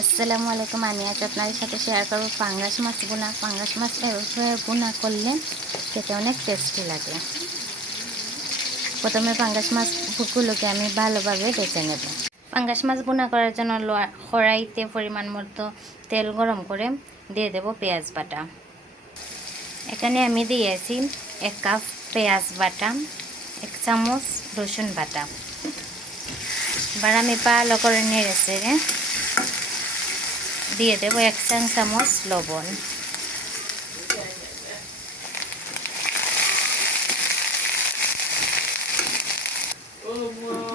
আসসালামু আলাইকুম। আমি আজ আপনাদের সাথে শেয়ার করব পাঙ্গাস মাছ বোনা। পাঙ্গাস মাছ এভাবে বোনা করলে খেতে অনেক টেস্টি লাগে। প্রথমে পাঙ্গাস মাছগুলোকে আমি ভালোভাবে বেছে নেব। পাঙ্গাস মাছ বোনা করার জন্য কড়াইতে পরিমাণ মতো তেল গরম করে দিয়ে দেব পেঁয়াজ বাটা। এখানে আমি দিয়েছি 1 কাপ পেঁয়াজ বাটা, 1 চামচ রসুন বাটা। এবার আমি ভালো করে নেড়ে চেড়ে দিয়ে দেবো 1 চা চামচ লবণ।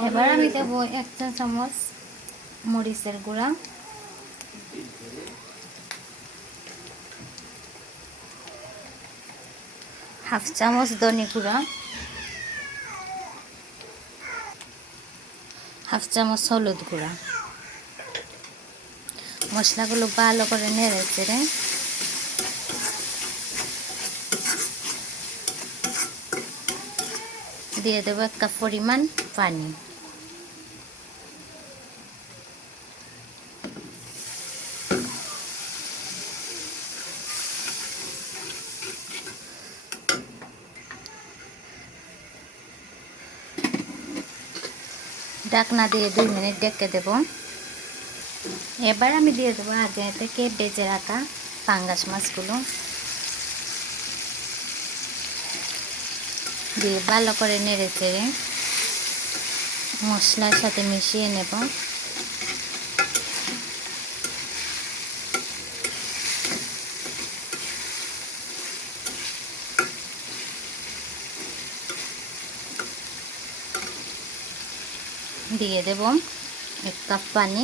এবার আমি দেবো 1 চা চামচ মরিচের গুঁড়া, 1/2 চামচ ধনে গুঁড়া, 1/2 চামচ হলুদ গুঁড়া। মশলাগুলো ভালো করে নেড়ে চেড়ে দিয়ে দেবো 1 কাপ পরিমাণ পানি। ঢাকনা দিয়ে 2 মিনিট ঢেকে দেব। এবার আমি দিয়ে দেবো আগে থেকে বেজে রাখা পাঙ্গাস মাছগুলো, দিয়ে ভালো করে নেড়ে চেড়ে মশলার সাথে মিশিয়ে নেব। দিয়ে দেব 1 কাপ পানি।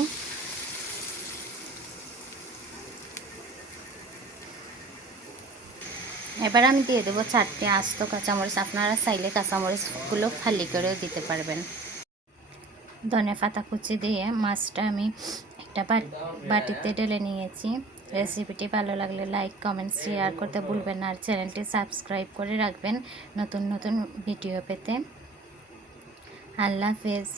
এবার আমি দিয়ে দেবো 4টি আস্ত কাঁচামরিচ। আপনারা চাইলে কাঁচামরিচগুলো খালি করেও দিতে পারবেন। ধনে পাতা কুচি দিয়ে মাছটা আমি একটা বাটিতে ঢেলে নিয়েছি। রেসিপিটি ভালো লাগলে লাইক, কমেন্ট, শেয়ার করতে ভুলবেন না। আর চ্যানেলটি সাবস্ক্রাইব করে রাখবেন নতুন নতুন ভিডিও পেতে। আল্লাহ হাফেজ।